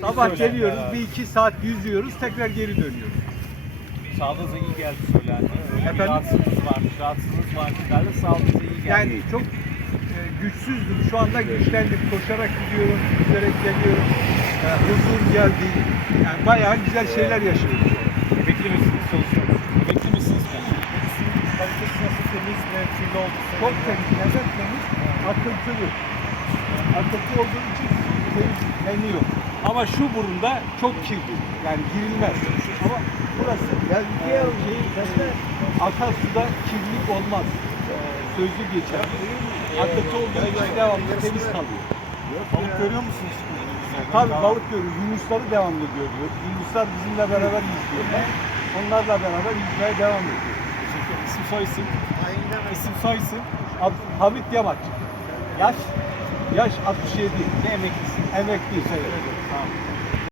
Sabah geliyoruz, bir iki saat yüzüyoruz, tekrar geri dönüyoruz. Sağlığınıza iyi geldi söylendi. Öyle bir Efendim? rahatsızlığınız varmış, rahatsızlığınız varmış derdi. Sağlığınıza iyi geldi. Yani çok e, güçsüzdüm. Şu anda güçlendim. Koşarak gidiyorum, yüzerek geliyorum. E, huzur geldi. Yani bayağı güzel şeyler yaşıyoruz. Emekli misiniz, çalışıyor musunuz? Emekli misiniz? Kalitesi nasıl temiz ve kirli oldu? Çok temiz, neden temiz? Akıntılı. Akıntı olduğu için temizleniyor. Ama şu burunda çok kirli. Yani girilmez. Ama burası diğer şeyin zaten akarsuda kirlilik olmaz. Ee, sözlü geçer. Akıntı olduğu için devamlı temiz kalıyor. Balık görüyor musunuz? Tabii balık görüyoruz. Yunusları devamlı görüyoruz. Yunuslar bizimle beraber yüzüyorlar. Onlarla beraber yüzmeye devam ediyor. İsim soy isim. İsim soy isim. Ab- Hamit Yamaç. Yaş? Yaş 67. Ne emeklisin? Emekliyse evet. evet tamam.